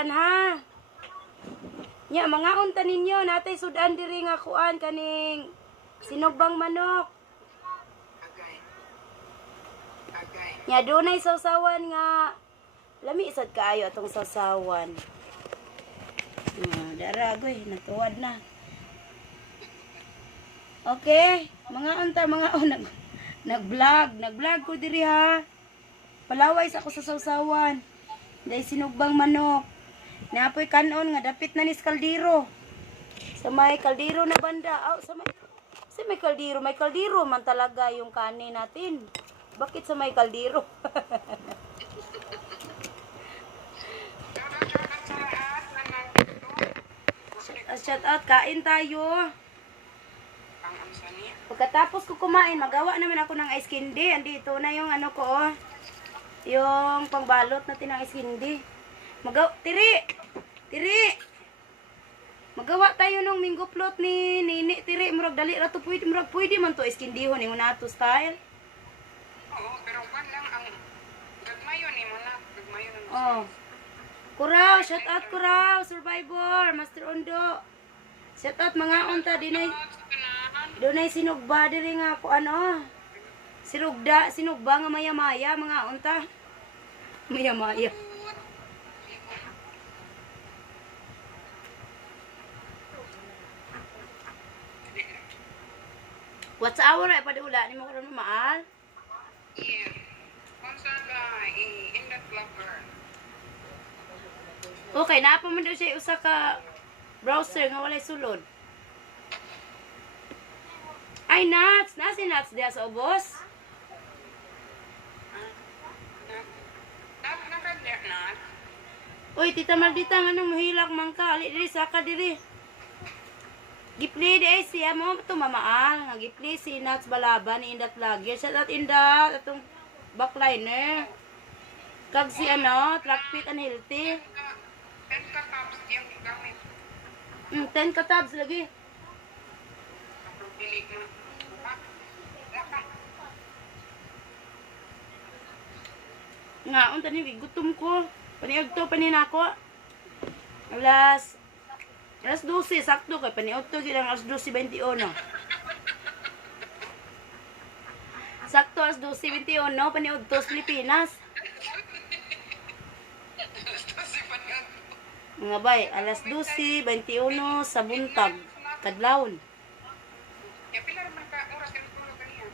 sod-an ha. Nya mga unta ninyo natay sod-an diri nga kuan kaning sinogbang manok. Nya dunay sawsawan nga lami sad kaayo atong sawsawan. Daragoy natuwad na. Okay, mga unta mga nag-vlog ko diri ha. Palaway sa ako sa sawsawan. Dahil sinogbang manok. Napoy kanon nga dapit na ni kaldero. Sa may kaldero na banda. Sa may kaldero. May kaldero man talaga yung kanin natin. Bakit sa may kaldero? Shout out, kain tayo. Pagkatapos ko kumain, magawa naman ako ng ice candy. Andito na yung ano ko, oh. Yung pangbalot natin ng ice candy. Tiri! Magawa tayo ng mango float ni Nini. Tiri, murag dali rato pwede man to ice candy ho ni mo na to style. Oo, pero kwan lang ang gagmayo ni mo na. Gagmayo na mo. Oh. Kuraw, shout out Kuraw, Survivor, Master Ondo. Shout out mga unta dinay sinugba diri nga ko ano. Sinugba nga maya-maya mga unta. Maya-maya. What's our ay padula ni mo karon maal? Yeah. Konsala in that lover. Okay, naapa man daw siya usa ka browser nga walay sulod. Ay, nuts! Nasi nuts diya sa ubos? Nakader na. Uy, tita Maldita, nga nang mahilak man ka. Ali diri, saka diri. Gipli di ay siya mo ito mamaal. Nga gipli si nuts balaban ni Indat lagi. Shout out Indat, atong backliner. Kag si ano, track fit and healthy. 10 ka-tabs yung gamit. 10 ka-tabs lagi. Pili mo. Nga, unta ni gutom ko. Paniagto paninako. Alas 12 sakto kay paniagto gilang alas 12:21. Sakto alas 12:21 paniagto sa Pilipinas. Nga bay, alas 12:21 sa buntag, kadlawon. Ya pila man ka oras ka tulog kaniya.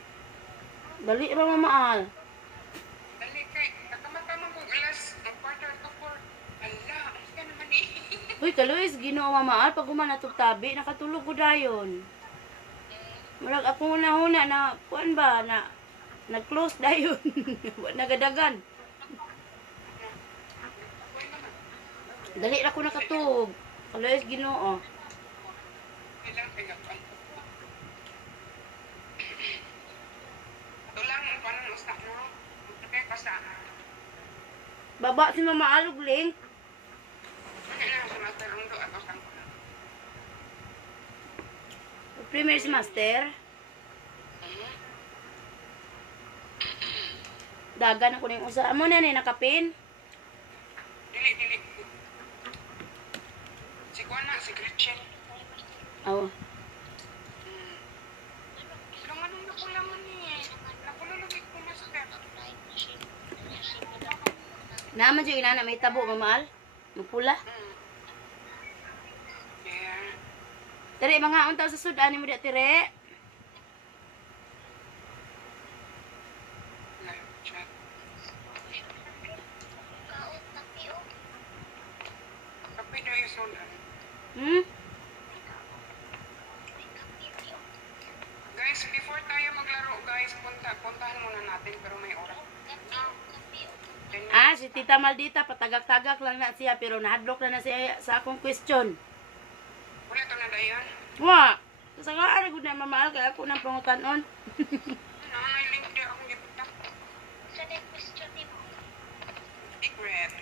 Dali ra mamaal. Dali kay kakamakaman ko alas 3:45. Ala, ay ka naman eh. Uy, kaluis Ginoo mamaal pag human atog tabi, nakatulog ko dayon. Murag ako una na kuan ba na nag-close dayon. Wa nagadagan. Dali ra ko nakatug. Kaluis Ginoo. Ilang pinagpan. Tulang ang paano usta mo. Kaya kasa. Baba si Mama Alog link. Ano na sa master undo at usang ko. Premier si Master. Dagan ako ning usa. Amo na ni nakapin. Dili. Si Juana, si Gretchen. Oh. Pero manong napula man eh. Napululugit ko na sa kaya. Naman siya inana may tabo mamaal. Mapula. Yeah. Tire mga unta sa sud ani mo di tire. Live chat. Kapi na yung solan. Guys, before tayo maglaro, guys, puntahan muna natin pero may oras. Si Tita Maldita patagak-tagak lang na siya pero nahadlok na siya sa akong question. Wala to na dayan. Wa. Sa nga ara gud na mamaal kay ako nang pangutanon. May link di akong giputa. Sa next question ni mo. Secret.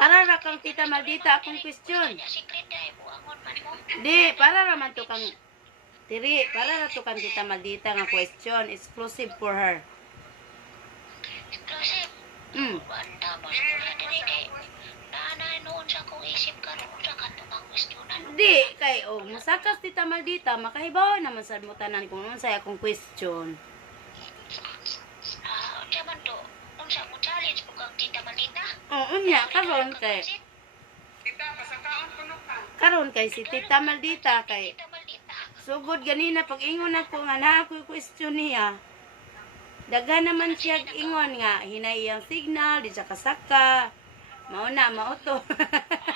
Para ra kang Tita Maldita akong question. Di, para ra man to kang Tiri, para ra to kang Tita Maldita nga question exclusive for her. Exclusive. Mm. Tapos pala dili kay Di, kay, masakas tita Maldita, makahibaw naman sa mo tanan kung unsay akong question. Unsa man to? Unsa mo challenge ko kang Tita Malita? Oo niya, karon kay, Tita, pasakaon kuno ka. karon kay si tita Maldita kay, Tita Malita. sugod ganina pag ingon ako nga na ako question niya. Daga naman siya ingon nga hinay iyang signal di siya kasaka. Mao na mao to.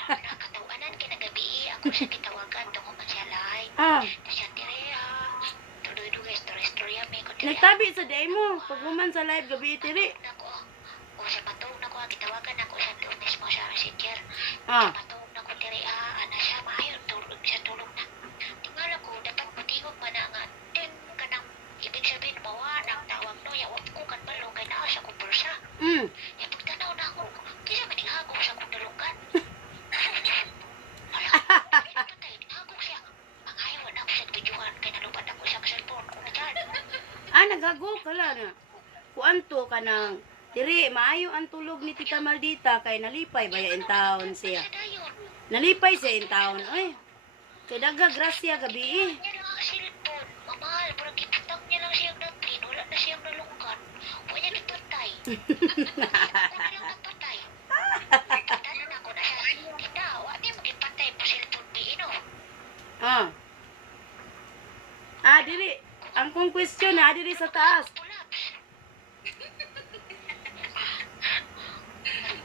Nakatawanan kinagabi ako sa gitawagan to ko man siya lay. Ah, Siya dire tuloy-tuloy story may ko dire. nagtabi sa day mo pag human sa live gabi tiri. Nako. O sa matong nako gitawagan ako sa tunis mo sa messenger. Ah, Matong nako dire ana siya maayo tulog siya tulog na. Tingala ko dapat matingog man na nga ten kanang ibig sabihin mawa nang tawag no ya ko kan balo kay naa sa kong bulsa. mm. Ya pagtanaw na ako, kisa man hagok sa kong dalungan. Wala, patay, hagok siya. Ang ayawan ako sa videohan, kaya nalupad ako sa cellphone ko na dyan. Ah, naghago ka lang na. Kuanto ka nang diri maayo ang tulog ni tita Maldita kay nalipay baya in town siya. Sa dayon, Nalipay siya in town. Oy. Kay daga grasya gabi eh. niya lang ang cellphone. Mamahal, parang ipatang niya lang siyang natrin, wala na siyang nalungkan. Huwag niya nagpatay. Ako na lang nagpatay. Nagkatanan ako na siya. Kita, huwag niya magipatay po cellphone ni Ino. Ah. Ah, diri. Ang kong question na diri sa taas. Pulaps.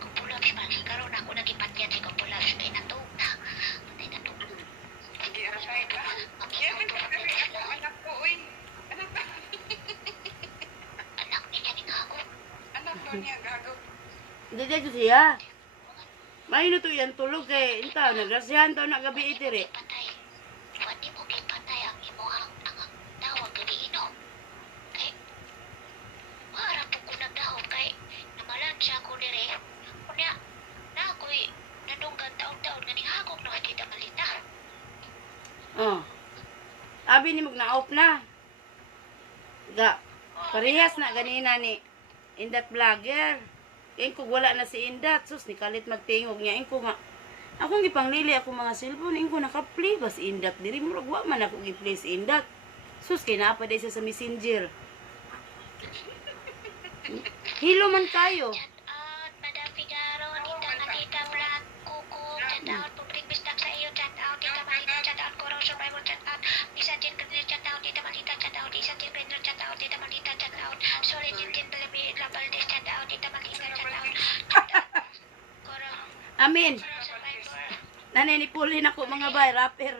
Kumpulaps man. Karoon ako nagipatyan si Kumpulaps. Kaya natog na. Patay natog. Hindi atay ba? Yan man kasi ako anak ko, uy. Anak ba? Anak niya ni Gago. Anak ko niya, gago. Dili siya. May to yan tulog kay inta nagrasyahan taw na gabi itiri. Patay. Pwede mo gipatay ang imuhang ang tawag gabi ino. Kay, maharap po ko nagdahon kay namalan siya ko dire. Kunya, na ako'y nadunggan taon-taon nga ni Hagok na kita malita. Oh. Abi ni mag-na-off na. Ga. Parehas na ganina ni Indat vlogger. Ingko wala na si Indat. Sus, ni kalit magtingog niya. Ingko nga. Akong gipanglili ako mga cellphone. Ingko naka-play ba si Indat? Diri mo wa man ako gi-play si Indat. Sus, kinapa day siya sa messenger. Hilo man kayo. Chat out, Madam Figaro, Tita Malita Vlog, Kuko, chat out, public bistak sa iyo, chat out, Tita Malita, chat out, Koro Survivor, chat out, Isa Jin Kadri, chat out, Tita Malita, chat out, Isa Jin Pedro, chat out, Tita Malita, chat out, Solid Jin Balabi, Labaldes, chat out, Tita Malita, chat out, Koro Amin. Survivor, Nanay ni Pulin ako mga bay, rapper.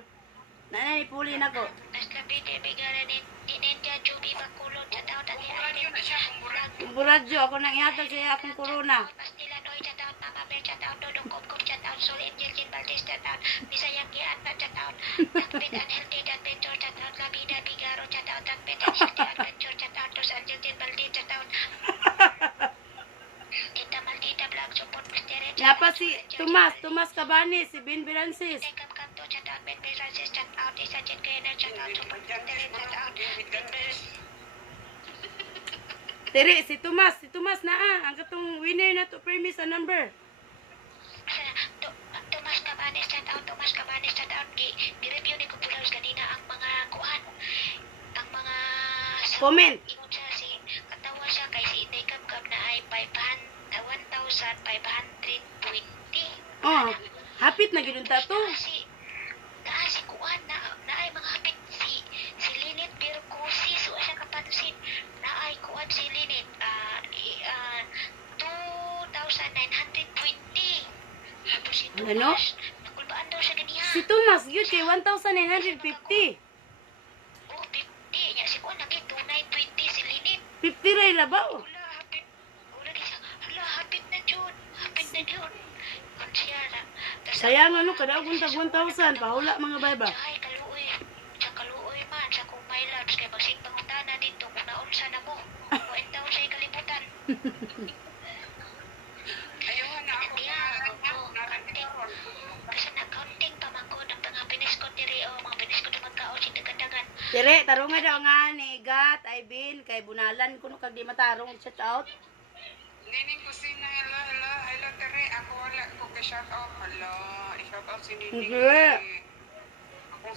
Nanay ni Pulin ako. Nasla Pite, Bigara, Ninja, Juby, Bakulo, chat out, Ate Radyo na siya, kung mura. Buradyo, ako nang ihatag siya akong corona. Pastilan, Oy, chat out, Mama Bear, chat out, Dodong Kopkop, chat out, Sol Angel, Jin Valdez, chat out, Bisayang Giata, chat out, Takpit Unhealthy Adventure, chat out, Labida, Bigaro, chat out, Takpit Unhealthy Adventure, chat out, Los Angel, Jin Valdez, chat out, Tita Maldita Vlog, Support Mystery, chat Napa out, si Sol Angel, Tomas Cabanes, si Ben Berancis. Jacob Canto, chat out, Ben Francis, chat out, Isa Jin Kena, chat out, Support Mystery, chat out, Ben Tiri, si Tomas na ang katong winner na to premise sa number. Tomas Cabanes, chat out, Tomas Cabanes, chat out, gi-review ni Kumpulaws kanina ang mga kuan, ang mga Comment. ingon siya si katawa siya kay si Inday Kabkab na ay 1,520. Oh, hapit na gidun ta to. Si kuan na ay mga hapit si Linit Birkusi so siya kapansin na ay kuan si Linit 2,920. Tapos si Tomas, Ano? nakulbaan daw siya ganiha. Si Tomas gyud kay 1,950. Oh, 50. Nya si kuan lagi 2,920 si Linit. 50 ray labaw. Wala, hapit. Wala di siya. Hala, hapit na Jun. Hapit na Jun. Kung siya na. Sayang ano kada tag 1,000 pahula mga bayba. Siya ay kaluoy. Siya kaluoy man. Siya kung may labs. Kaya magsing pangutana dito kung naunsa na mo. Kuwain daw siya kalibutan. Ayaw na ako Kaya, oo, nakakita ko. kasi nag-counting pa man ko ng mga piniskot diri o mga piniskot na magkaon si dagan-dagan. Tiri, tarunga daw nga ni Gat, Ibin, kay bunalan kuno kag di matarong shout out. Nining kusina, hello, tere. Ako wala ko ka-shout out. Hala, i-shout out si Nining. Hindi.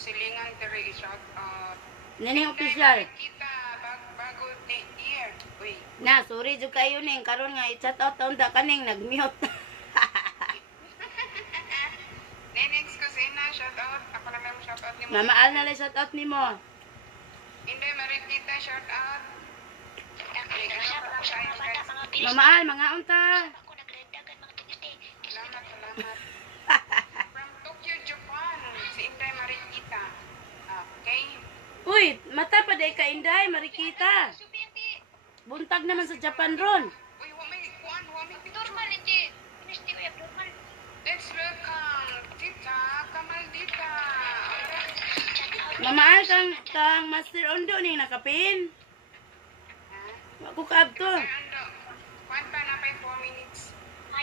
silingan diri shout out. Nining official. Kita bago ni year. Uy. Na, sorry jud kayo ning karon nga i-chat out taon ta kaning nag-mute. Next kusina shout out. Ako na lang shout out ni mo. Mama Al na lang shout out nimo. Inday Marikita shout out. Mama Al, mga unta. Ako nagrendagan mga tigiste. Salamat. From Tokyo, Japan, si Inday Marikita. Okay. Uy, mata pa day ka Inday, Marikita. Buntag naman sa Japan ron. Uy, wa may picture. Normal hindi. Hindi ko normal. Let's welcome Tita Kamaldita. Mama Al, kang Master Ondo ning nakapin. Ako kaabto. Sir Ando, kwanta na pa 4 minutes.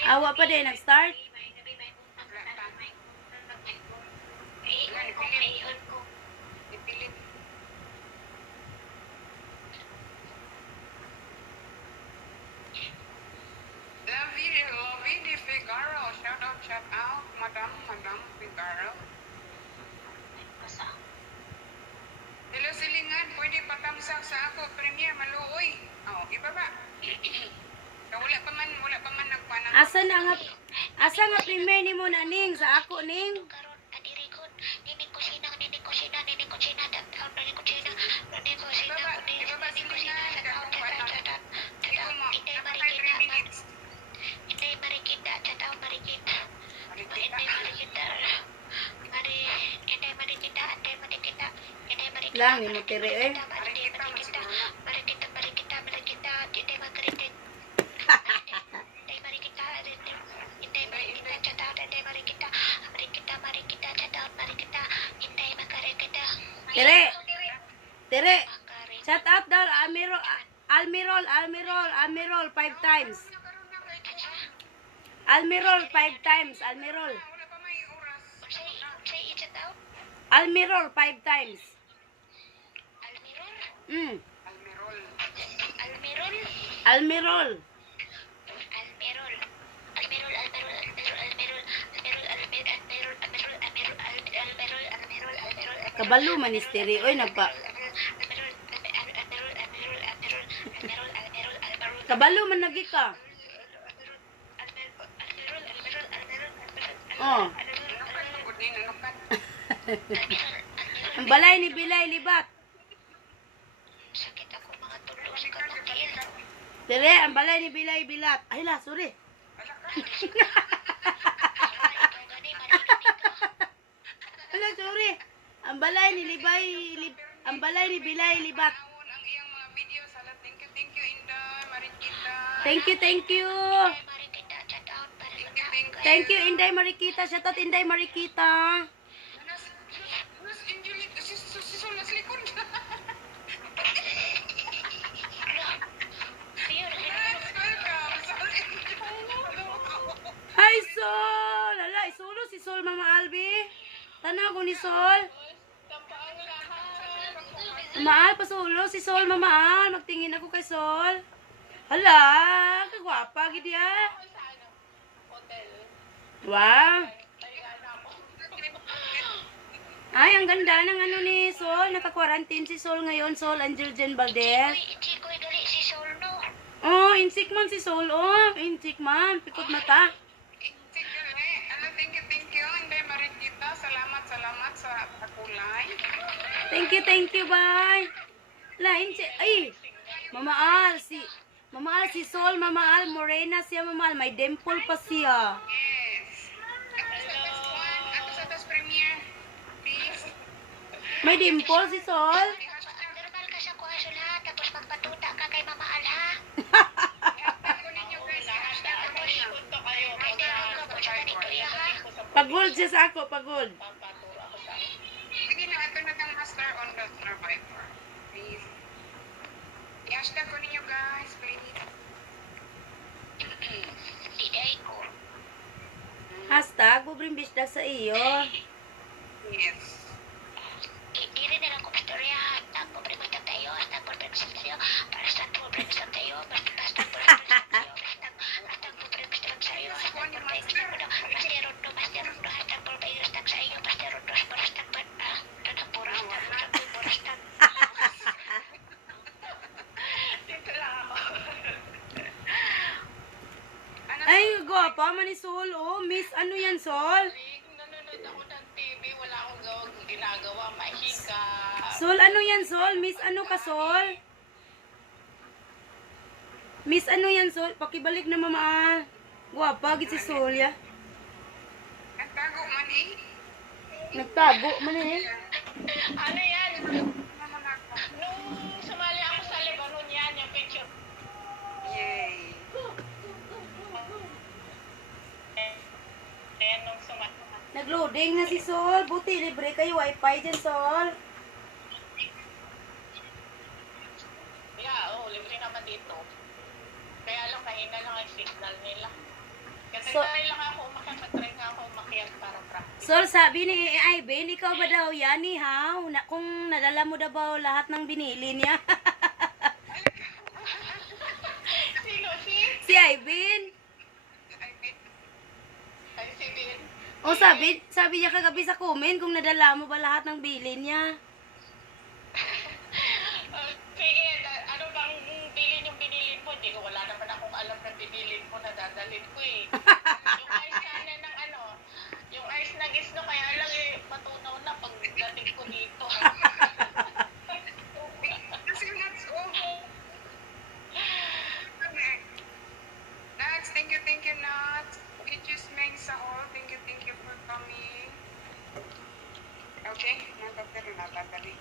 Awa pa day nag-start. Ipilit. Lovey de Figaro. Shout out. Madam Figaro. Hello, silingan. Pwede patamsak sa ako. Premier, maluoy. Oh, iba ba? Wala pa man nagpanang. Asa nga premier nimo na ning sa ako ning. Karon adiri ko nining kusina taon kusina Iba ba silingan? Ikaw mo. Napakay 3 minutes. Inday Marikita, cataw Marikita. Inday Marikita. Inday Marikita. Lang ni mo tiri eh. Marikita. Inday Marikita. Inday Marikita, cataw Inday Marikita. Marikita, cataw Marikita. Inday Marikita. Tiri. Shout out daw Almirol 5 times. Almirol 5 times. Wala pa may oras. Say cataw. Almirol 5 times. Almirol. Almirol. Kabalo man is tiri. Oy, kabalo man lagi ka. Oh. Ang balay ni Bilay Libat. Sakit ako mga tulo sa kamatiil. Tiri, ang balay ni Bilay Bilat. Ay la, sorry. Ala, sorry. Ang balay ni Bilay Libat. Ang iyang mga video. Salat. Thank you, Inday Marikita. Thank you. Marikita, chat out para Thank you, Inday Marikita. Shout out Inday Marikita. Nas Angelit. Si Sol nas likod. Hi, Sol! Ala, isulo si Sol, Mama Albi. Tanaw ko ni Sol. Mama Al, pasulo si Sol, Mama Al. Magtingin ako kay Sol. Hala, kagwapa, gid ya. Wow. Ay, ang ganda ng ano ni Sol. Naka-quarantine si Sol ngayon, Sol Angel Jen Valdez. Hindi ko gali si Sol no. Oh, insik man si Sol. Oh, insik man. Pikot mata. Thank you. Inday Marikita. Salamat sa pakulay. Thank you, bye. La, insik. Ay, Mama Al, si Sol, Mama Al, morena siya, Mama Al. May dimple pa siya. Yes. Ako sa tas premiere. Please. May dimple si Sol. Normal ka sa kuhaso lahat tapos magpatuta ka kay Mama Al ha. Ako ninyo guys. Hashtag ko ninyo. Ay, dahil ka po siya ganito iya ha. Pagod siya sa ako, pagod. Sige na, ito na ng master on the survivor. Please. I-hashtag ko ninyo guys, please. Diday ko. Hashtag, bubrimbis na sa iyo. Yes. Hindi rin na lang ko istorya. Hashtag po prima tayo. Hashtag po prima tayo. Hashtag po prima tayo. Hashtag po prima tayo. Hashtag po prima tayo. Hashtag po prima tayo. Master Rondo. Hashtag po prima tayo. Hashtag po prima tayo. Ay, gwapa man ni Sol. Oh, Miss, ano yan, Sol? Nanonood ako ng TV, wala akong ginagawa, mahika. Sol, ano yan, Sol? Miss, ano ka, Sol? Miss, ano yan, Sol? Pakibalik na, mama. Gwapa, git si Sol, ya. Ang tago man eh. Nagtago man eh. Ano yan? Naman ako. Nung sumali ako sa Lebanon yan, yung picture. Yay. Ayan, nung sumali. Nagloading na si Sol. Buti, libre kayo wifi dyan, Sol. Yeah, libre naman dito. Kaya lang, mahina lang ang signal nila. Kasi try lang ako umakyat, try nga ako umakyat para practice. Sol, sabi ni AI, Ben, ikaw ba daw yan, Haw? Na, kung nadala mo daw ba lahat ng binili niya? Sino Si Iben. Ay, si Ben. O sabi niya kagabi sa comment kung nadala mo ba lahat ng bili niya. Sige, ano bang bilin yung binilin mo? Hindi ko, wala naman akong alam na binilin mo na dadalhin ko eh. Yung ice sana ng ano, yung ice na gisno, kaya lang eh, matunaw na pagdating ko dito. Kasi nuts, oh. Nuts, thank you, Nuts. We just made sa all. Thank you for coming. Okay, natatali.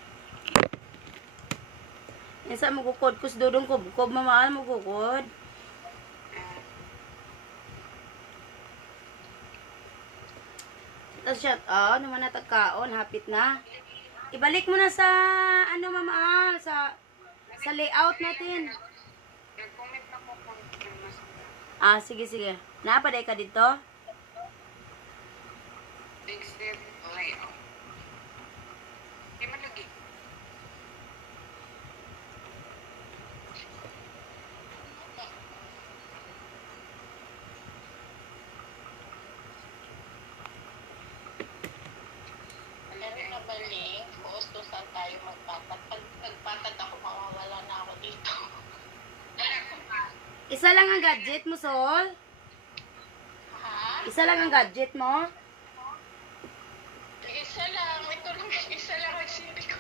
Yan sa magukod kus dudong kob mamahal magukod. Tapos shut naman na tagkaon, hapit na. Ibalik mo na sa ano mamahal sa layout natin. Nag-comment ako kung mas. Sige. Napaday ka dito? Exit layout. Di man lagi. Alam mo na baling, post kung saan tayo magpatat. Pag nagpatat ako, mawawala na ako dito. Wala ko pa. Isa lang ang gadget mo, Sol? Ha? Isa lang ang gadget mo? Isa lang. Ito lang. Isa lang ang sipi ko.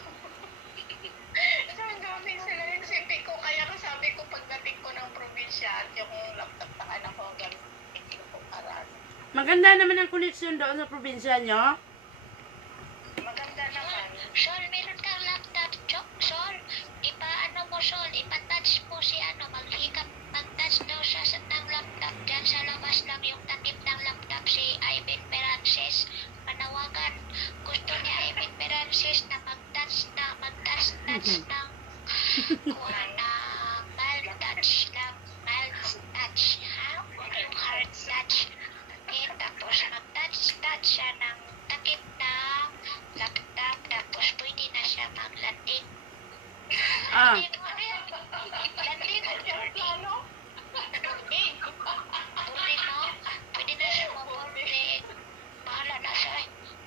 Isang gamit isa lang ang sipi ko. Kaya kasabi ko pagdating ko ng probinsya at yung laptop na anak ko gamitin ko para Maganda naman ang koneksyon doon sa probinsya nyo. maganda naman. Sol, meron kang laptop, Sol. Ipa-ano mo, Sol. Ipa-touch mo si maghikap. Mag-touch daw siya ng laptop. Diyan sa labas lang yung takip ng laptop si Ivan Perances. Panawagan. Gusto ni Ivan Perances na mag-touch ng kuha na mild touch lang. Mild touch. Ha? Huwag yung hard touch. Tapos mag-touch siya ng takip ng laptop. Tapos pwede na siya mag-landing. Landing mo na yan. Landing mo yung plano. Landing. Boarding mo. Pwede na siya mag-boarding. Bahala na siya.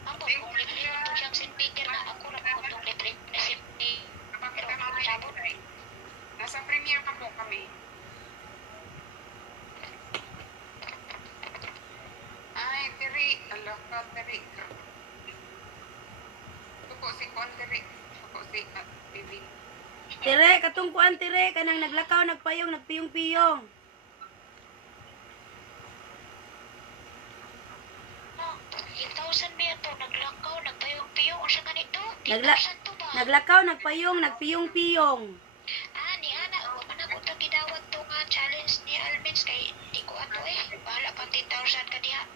Ako, kung libre ito siyang sinpikir na ako na kung itong libre na sinpikir. Napakita mo sabot. Nasa premiere pa po kami. Ay, Tiri. Ala ka, Tiri. Tuko si Kon, Tiri. Tuko si Bibi. Tire, katungkuan tire, kanang naglakaw, nagpayong, nagpiyong-piyong. 8,000 ba ito? Naglakaw, nagpayong-piyong. O siya ganito? Nagla 8,000 to ba? naglakaw, nagpayong, nagpiyong-piyong. Ni Ana, huwag man ako ito gidawat to nga challenge ni Alvins kay di ko ato eh. Bahala pang 10,000 ka diha.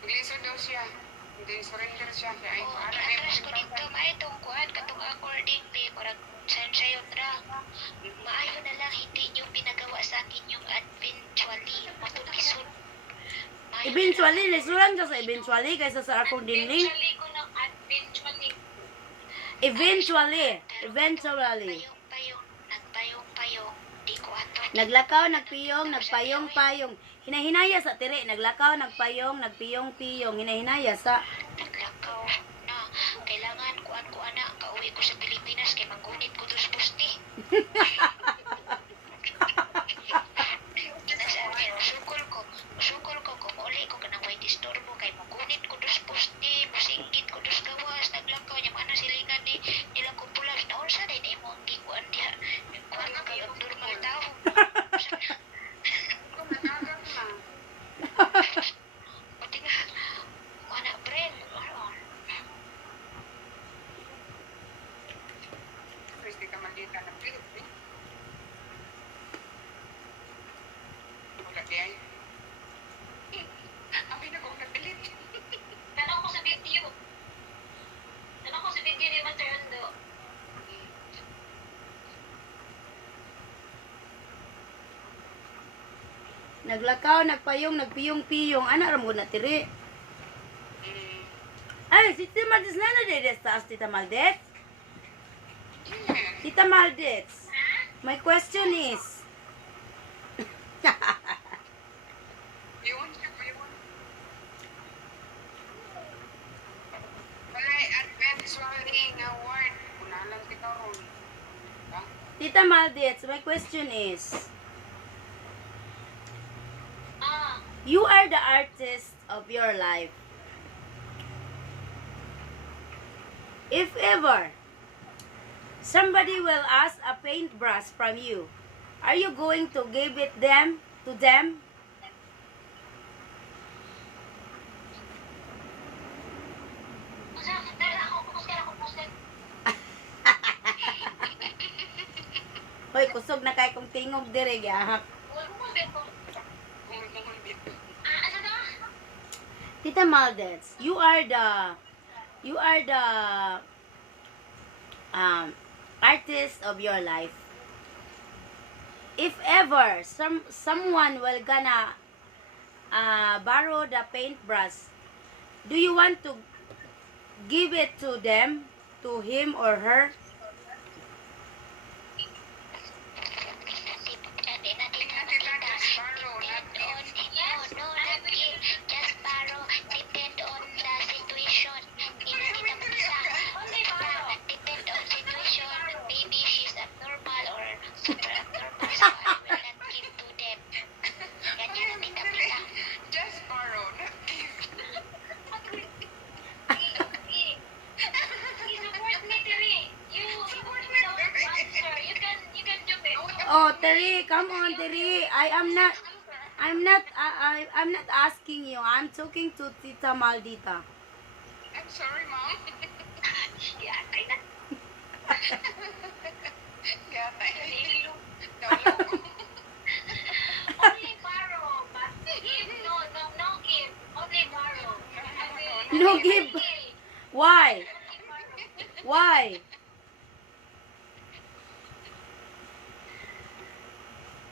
Maglisod daw siya. Hindi surrender siya. Kaya ay, O, para i-address ko dito maitong kuhan katong accordingly. Parang saan sa'yo tra. Maayo na lang hindi nyo pinagawa sa akin yung eventually matulisod. Eventually, lisuran ka sa eventually kaysa sa akong dinling. Eventually ko ng eventually. Eventually. Nagpayong-payong, di ko ato. Naglakaw, nagpiyong, nagpayong-payong. Hinahinaya sa tire, naglakaw, nagpayong, nagpiyong-piyong. Hinahinaya sa... Naglakaw na. Kailangan kuan na. Kauwi ko sa Pilipinas kay magkunit ko dos poste. Nasabi, di ay. Abi na kong napilit. Tanong ko sa video. Tanong ko sa video ni Master Ando. Naglakaw, nagpayong, nagpiyong-piyong. Ana ram na tiri. Ay, si Tita Maldes na na taas, Tita Maldes. Tita Maldes, my question is, Yun siya pa yun. Walay advance swallowing award. Kunalan kita ron. Ha? Tita Maldes, my question is, you are the artist of your life. If ever somebody will ask a paintbrush from you, are you going to give it to them? Hoy, kusog na kay kong tingog dire gyahak. Tita Maldes, you are the artist of your life. If ever someone will gonna borrow the paintbrush, do you want to give it to them, to him or her? Just borrow, not give. Oh, Terry, come on, Terry. I'm not asking you. I'm talking to Tita Maldita. I'm sorry, Mom. Gata. No give. Why? Why?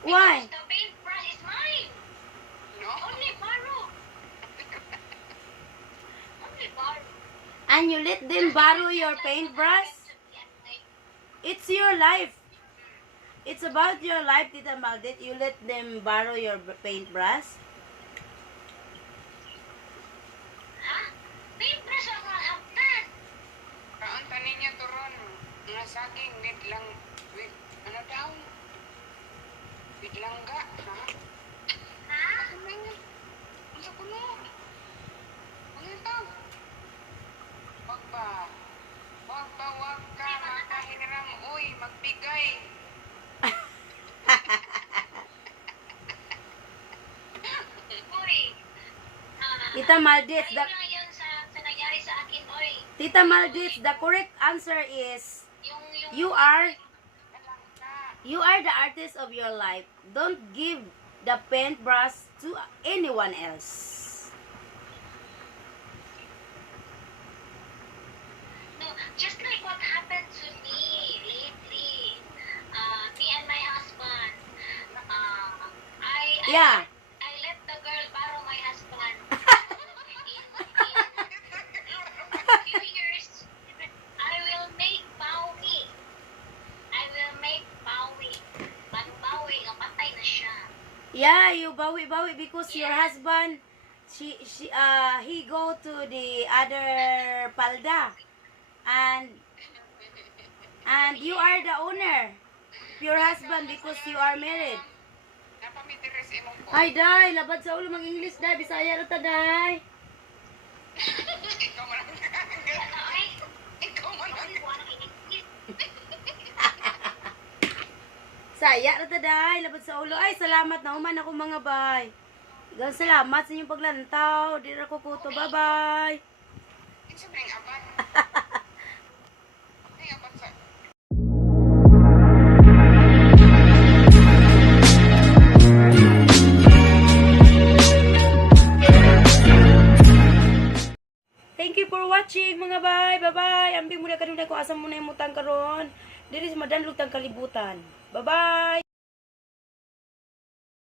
Why? The paintbrush is mine. No? Only borrow. Only borrow. And you let them borrow your paintbrush? It's your life. It's about your life, Tita Maldit. You let them borrow your paintbrush? Ha? Paintbrush ang mahaptan. Kaanta ninyo turon. Nga saging, with, ano daw? With langga, ha? Ha? Ano sa kuno? Ano ito? Wag ka, makahinirang, uy, magbigay. Uy. Tita Maldit, Ayun lang yun sa nangyari sa akin, oy. Tita Maldit, the correct answer is Yung you are the artist of your life. Don't give the paintbrush to anyone else. no, just like what happened to me lately. Me and my husband. Yeah. I let the girl borrow my husband. In few years, I will make Bowie. Bawi, ang patay na siya. Yeah, you bawi because your husband he go to the other palda and you are the owner of your husband because you are married. Napamitiris imong ko. Ay day, labad sa ulo mag-English day, Bisaya ra ta day. Ikaw man ang Ay, Ikaw man ang Saya ra ta day, labad sa ulo. Ay, salamat na human ako mga bay. Igang salamat sa inyong paglantaw. Di ra ko kuto. Bye-bye. Isa ba yung abat? Ay, abat sa... mga bay. Bye-bye. Ambing muna kanina kung asa mo na yung mutang karon. Dili sa madanlog tang kalibutan. Bye-bye.